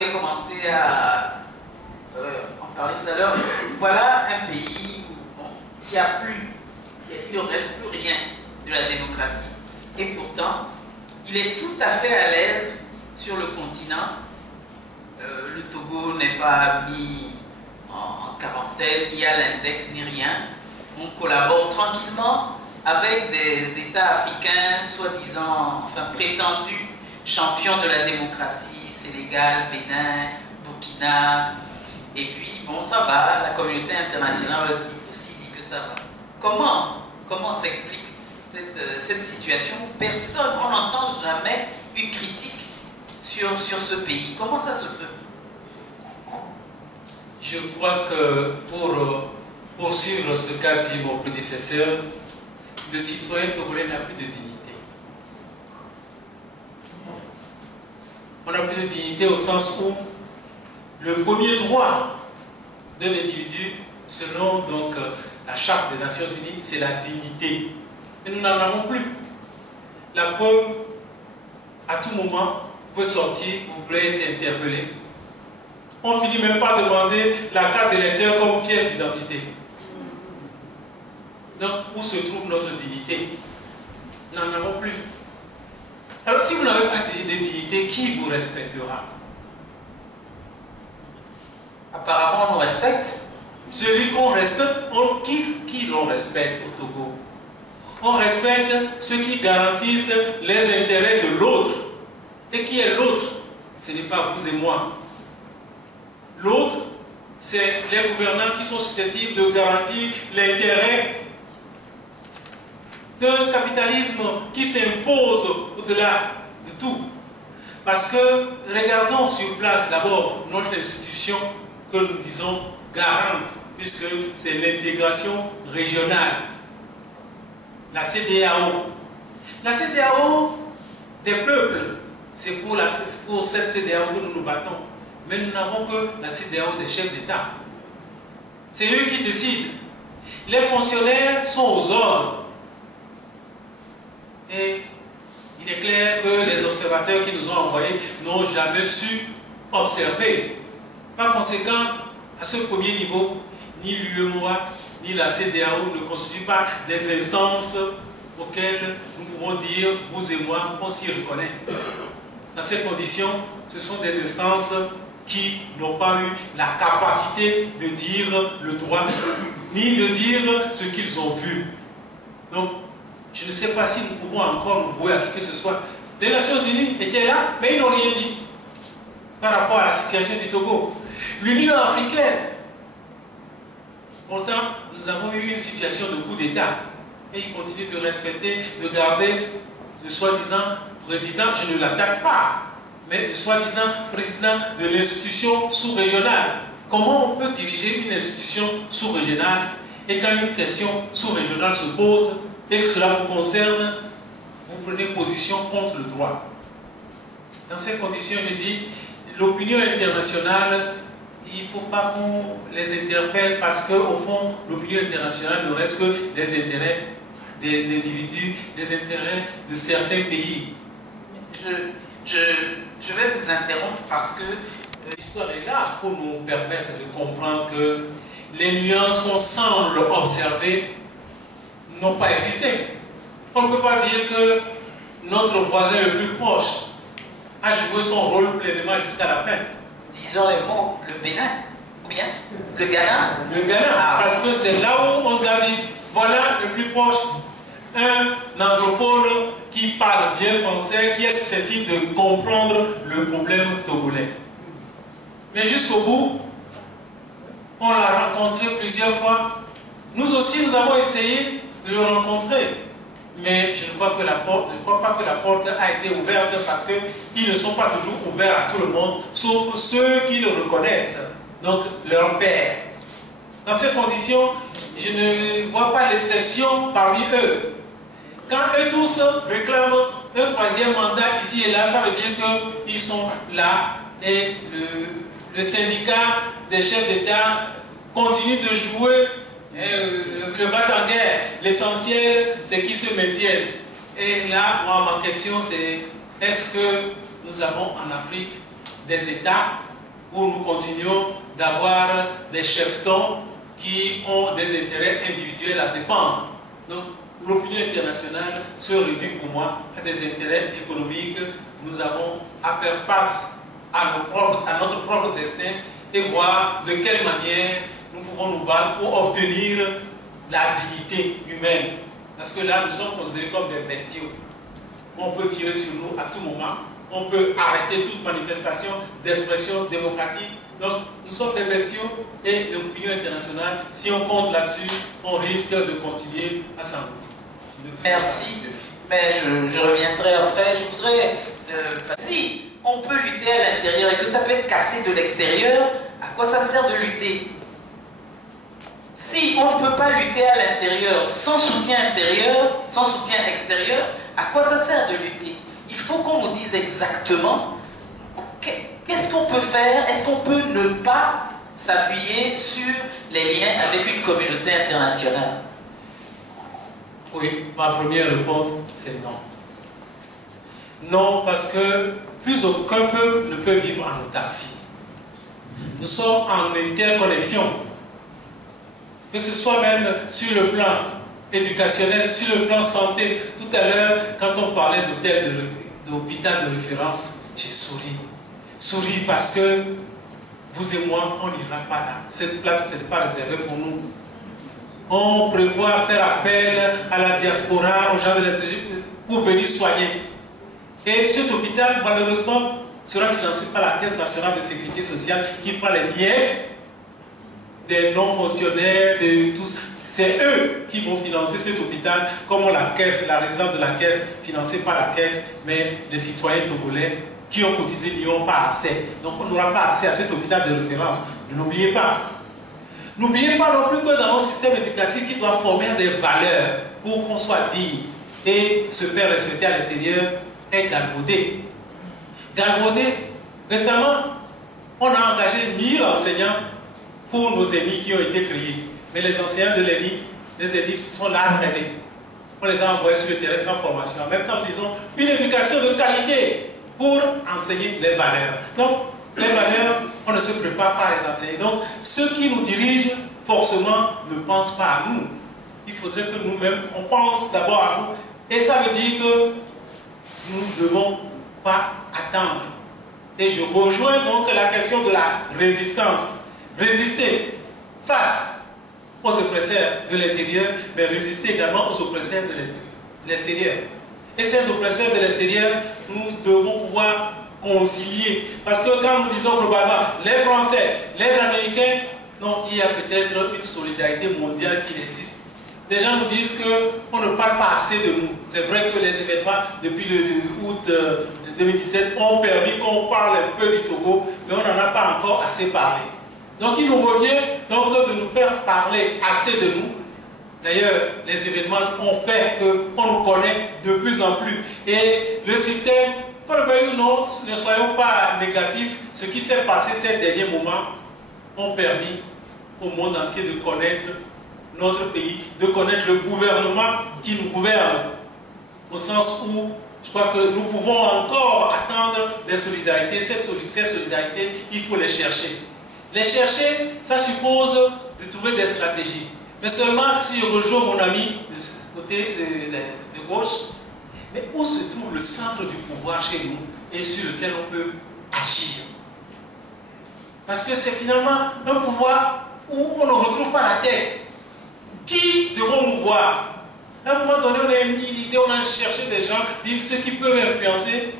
J'ai commencé à en parler tout à l'heure. Voilà un pays qui il ne reste plus rien de la démocratie. Et pourtant, il est tout à fait à l'aise sur le continent. Le Togo n'est pas mis en quarantaine, ni à l'index, ni rien. On collabore tranquillement avec des États africains, soi-disant, enfin prétendus champions de la démocratie. Sénégal, Bénin, Burkina, et puis bon, ça va, la communauté internationale aussi dit que ça va. Comment s'explique cette situation où personne, on n'entend jamais une critique sur ce pays? Comment ça se peut? Je crois que pour poursuivre ce qu'a dit mon prédécesseur, le citoyen togolais n'a plus de dignité. On n'a plus de dignité au sens où le premier droit d'un individu, selon donc la Charte des Nations Unies, c'est la dignité. Et nous n'en avons plus. La preuve, à tout moment, peut sortir, vous pouvez être interpellé. On finit même par demander la carte d'électeur comme pièce d'identité. Donc, où se trouve notre dignité? Nous n'en avons plus. Alors, si vous n'avez pas de dignité, qui vous respectera? Apparemment, on nous respecte. Celui qu'on respecte, qui l'on respecte au Togo? On respecte ceux qui garantissent les intérêts de l'autre. Et qui est l'autre? Ce n'est pas vous et moi. L'autre, c'est les gouvernants qui sont susceptibles de garantir l'intérêt d'un capitalisme qui s'impose au-delà de tout. Parce que, regardons sur place d'abord notre institution que nous disons garante, puisque c'est l'intégration régionale, la CEDEAO. La CEDEAO des peuples, c'est pour cette CEDEAO que nous nous battons. Mais nous n'avons que la CEDEAO des chefs d'État. C'est eux qui décident. Les fonctionnaires sont aux ordres. Et il est clair que les observateurs qui nous ont envoyés n'ont jamais su observer. Par conséquent, à ce premier niveau, ni l'UEMOA, ni la CEDEAO ne constituent pas des instances auxquelles nous pouvons dire, vous et moi, qu'on s'y reconnaît. Dans ces conditions, ce sont des instances qui n'ont pas eu la capacité de dire le droit, ni de dire ce qu'ils ont vu. Donc, je ne sais pas si nous pouvons encore nous vouer à qui que ce soit. Les Nations Unies étaient là, mais ils n'ont rien dit par rapport à la situation du Togo. L'Union africaine, pourtant, nous avons eu une situation de coup d'État. Et ils continuent de respecter, de garder le soi-disant président, je ne l'attaque pas, mais le soi-disant président de l'institution sous-régionale. Comment on peut diriger une institution sous-régionale et quand une question sous-régionale se pose et que cela vous concerne, vous prenez position contre le droit? Dans ces conditions, je dis, l'opinion internationale, il ne faut pas qu'on les interpelle parce qu'au fond, l'opinion internationale ne reste que des intérêts des individus, des intérêts de certains pays. Je vais vous interrompre parce que l'histoire est là pour nous permettre de comprendre que les nuances qu'on semble observer n'ont pas existé. On ne peut pas dire que notre voisin le plus proche a joué son rôle pleinement jusqu'à la fin. Disons les mots, le Bénin, ou bien le Ghana. Le Ghana, parce que c'est là où on a dit, voilà le plus proche, un anthropologue qui parle bien français, qui est susceptible de comprendre le problème togolais. Mais jusqu'au bout, on l'a rencontré plusieurs fois. Nous aussi, nous avons essayé de le rencontrer. Mais je ne crois pas que la porte a été ouverte parce qu'ils ne sont pas toujours ouverts à tout le monde, sauf ceux qui le reconnaissent, donc leur père. Dans ces conditions, je ne vois pas l'exception parmi eux. Quand eux tous réclament un troisième mandat ici et là, ça veut dire qu'ils sont là et le syndicat des chefs d'État continue de jouer le bat-en-guerre. L'essentiel, c'est qu'ils se maintiennent. Et là, moi, ma question, c'est est-ce que nous avons en Afrique des États où nous continuons d'avoir des chefs-tons qui ont des intérêts individuels à défendre. Donc, l'opinion internationale se réduit pour moi à des intérêts économiques. Nous avons à faire face à notre propre destin et voir de quelle manière nous pouvons nous battre pour obtenir la dignité humaine. Parce que là, nous sommes considérés comme des bestiaux. On peut tirer sur nous à tout moment. On peut arrêter toute manifestation d'expression démocratique. Donc, nous sommes des bestiaux et l'opinion internationale, si on compte là-dessus, on risque de continuer à s'en. Merci. Mais je reviendrai après. Je voudrais... si on peut lutter à l'intérieur et que ça peut être cassé de l'extérieur, à quoi ça sert de lutter? Si on ne peut pas lutter à l'intérieur sans soutien intérieur, sans soutien extérieur, à quoi ça sert de lutter? Il faut qu'on nous dise exactement qu'est-ce qu'on peut faire. Est-ce qu'on peut ne pas s'appuyer sur les liens avec une communauté internationale? Oui, ma première réponse, c'est non. Non, parce que plus aucun peuple ne peut vivre en autarcie. Nous sommes en interconnexion. Que ce soit même sur le plan éducationnel, sur le plan santé. Tout à l'heure, quand on parlait d'hôpital de référence, j'ai souri. Souri parce que vous et moi, on n'ira pas là. Cette place n'est pas réservée pour nous. On prévoit faire appel à la diaspora, aux gens de l'étranger, pour venir soigner. Et cet hôpital, malheureusement, sera financé par la Caisse nationale de sécurité sociale qui prend les miettes des non-fonctionnaires, de tous. C'est eux qui vont financer cet hôpital, comme la caisse, la résidence de la caisse, financée par la caisse, mais les citoyens togolais qui ont cotisé n'y ont pas accès. Donc on n'aura pas accès à cet hôpital de référence. N'oubliez pas. N'oubliez pas non plus que dans notre système éducatif qui doit former des valeurs pour qu'on soit digne et se faire respecter à l'extérieur est galvaudé. Galvaudé, récemment, on a engagé 1000 enseignants pour nos ennemis qui ont été créés. Mais les enseignants de l'ENI, les ennemis sont là à traîner. On les a envoyés sur le terrain sans formation. En même temps, disons, une éducation de qualité pour enseigner les valeurs. Donc, les valeurs, on ne se prépare pas à les enseigner. Donc, ceux qui nous dirigent, forcément, ne pensent pas à nous. Il faudrait que nous-mêmes, on pense d'abord à nous. Et ça veut dire que nous ne devons pas attendre. Et je rejoins donc la question de la résistance. Résister face aux oppresseurs de l'intérieur, mais résister également aux oppresseurs de l'extérieur. Et ces oppresseurs de l'extérieur, nous devons pouvoir concilier. Parce que quand nous disons globalement les Français, les Américains, non, il y a peut-être une solidarité mondiale qui existe. Des gens nous disent qu'on ne parle pas assez de nous. C'est vrai que les événements depuis le août 2017 ont permis qu'on parle un peu du Togo, mais on n'en a pas encore assez parlé. Donc il nous revient donc de nous faire parler assez de nous. D'ailleurs, les événements ont fait qu'on nous connaît de plus en plus. Et le système, qu'on le veuille ou non, ne soyons pas négatifs, ce qui s'est passé ces derniers moments ont permis au monde entier de connaître notre pays, de connaître le gouvernement qui nous gouverne. Au sens où je crois que nous pouvons encore attendre des solidarités. Ces solidarités, il faut les chercher. Les chercher, ça suppose de trouver des stratégies. Mais seulement si je rejoins mon ami de côté de gauche, mais où se trouve le centre du pouvoir chez nous et sur lequel on peut agir? Parce que c'est finalement un pouvoir où on ne retrouve pas la tête. Qui devons-nous voir? À un moment donné, on a mis l'idée, on a cherché des gens, dire ceux qui peuvent influencer.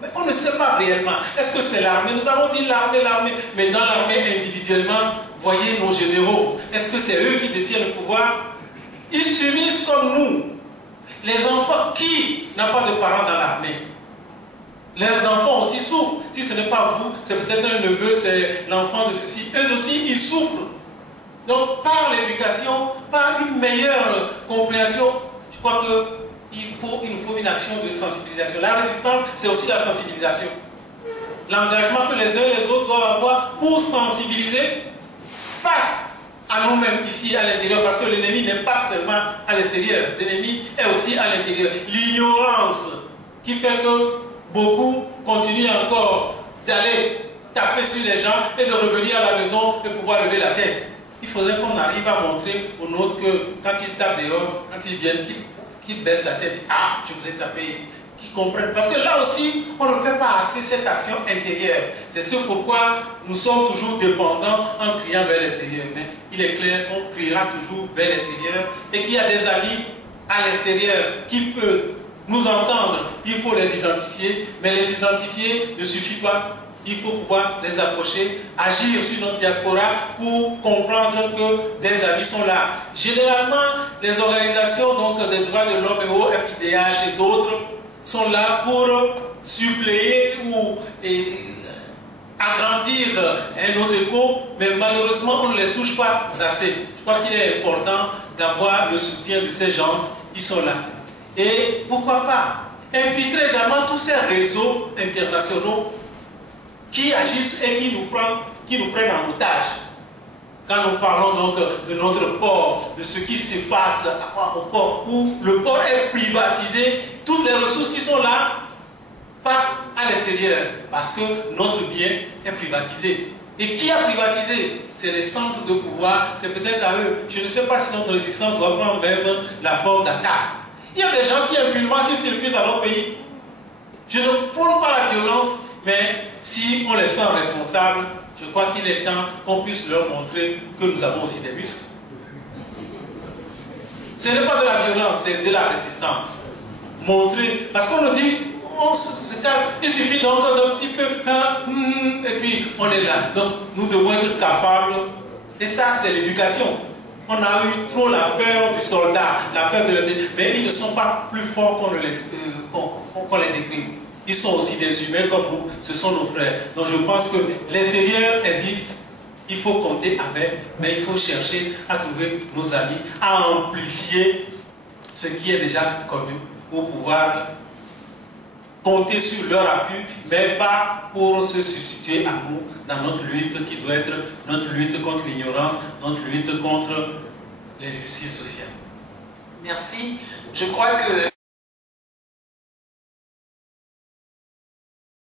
Mais on ne sait pas réellement. Est-ce que c'est l'armée? Nous avons dit l'armée, mais dans l'armée individuellement, voyez nos généraux. Est-ce que c'est eux qui détiennent le pouvoir? Ils subissent comme nous. Les enfants, qui n'a pas de parents dans l'armée? Les enfants aussi souffrent. Si ce n'est pas vous, c'est peut-être un neveu, c'est l'enfant de ceci. Eux aussi, ils souffrent. Donc, par l'éducation, par une meilleure compréhension, je crois qu'il nous faut une action de sensibilisation. La résistance, c'est aussi la sensibilisation. L'engagement que les uns et les autres doivent avoir pour sensibiliser face à nous-mêmes ici à l'intérieur, parce que l'ennemi n'est pas seulement à l'extérieur, l'ennemi est aussi à l'intérieur. L'ignorance qui fait que beaucoup continuent encore d'aller taper sur les gens et de revenir à la maison et pouvoir lever la tête. Il faudrait qu'on arrive à montrer aux nôtres que quand ils tapent dehors, quand ils viennent, qu'ils baissent la tête. Ah, je vous ai tapé. Qu'ils comprennent. Parce que là aussi, on ne fait pas assez cette action intérieure. C'est ce pourquoi nous sommes toujours dépendants en criant vers l'extérieur. Mais il est clair qu'on criera toujours vers l'extérieur et qu'il y a des amis à l'extérieur qui peuvent nous entendre. Il faut les identifier, mais les identifier ne suffit pas. Il faut pouvoir les approcher, agir sur notre diaspora pour comprendre que des amis sont là. Généralement, les organisations donc, des droits de l'homme et au FIDH et d'autres sont là pour suppléer ou agrandir nos échos, mais malheureusement, on ne les touche pas assez. Je crois qu'il est important d'avoir le soutien de ces gens qui sont là. Et pourquoi pas infiltrer également tous ces réseaux internationaux qui agissent et qui nous prennent en otage. Quand nous parlons donc de notre port, de ce qui se passe au port, où le port est privatisé, toutes les ressources qui sont là partent à l'extérieur, parce que notre bien est privatisé. Et qui a privatisé? C'est les centres de pouvoir, c'est peut-être à eux. Je ne sais pas si notre résistance doit prendre même la forme d'attaque. Il y a des gens qui impunément qui circulent dans notre pays. Je ne prône pas la violence, mais si on les sent responsables, je crois qu'il est temps qu'on puisse leur montrer que nous avons aussi des muscles. Ce n'est pas de la violence, c'est de la résistance. Montrer, parce qu'on nous dit, on se calme, il suffit donc d'un petit peu, et puis on est là. Donc nous devons être capables, et ça c'est l'éducation. On a eu trop la peur du soldat, la peur de l'ennemi, mais ils ne sont pas plus forts qu'on les décrit. Ils sont aussi des humains comme nous, ce sont nos frères. Donc je pense que l'extérieur existe, il faut compter avec, mais il faut chercher à trouver nos amis, à amplifier ce qui est déjà connu pour pouvoir compter sur leur appui, mais pas pour se substituer à nous dans notre lutte qui doit être notre lutte contre l'ignorance, notre lutte contre l'injustice sociale. Merci. Je crois que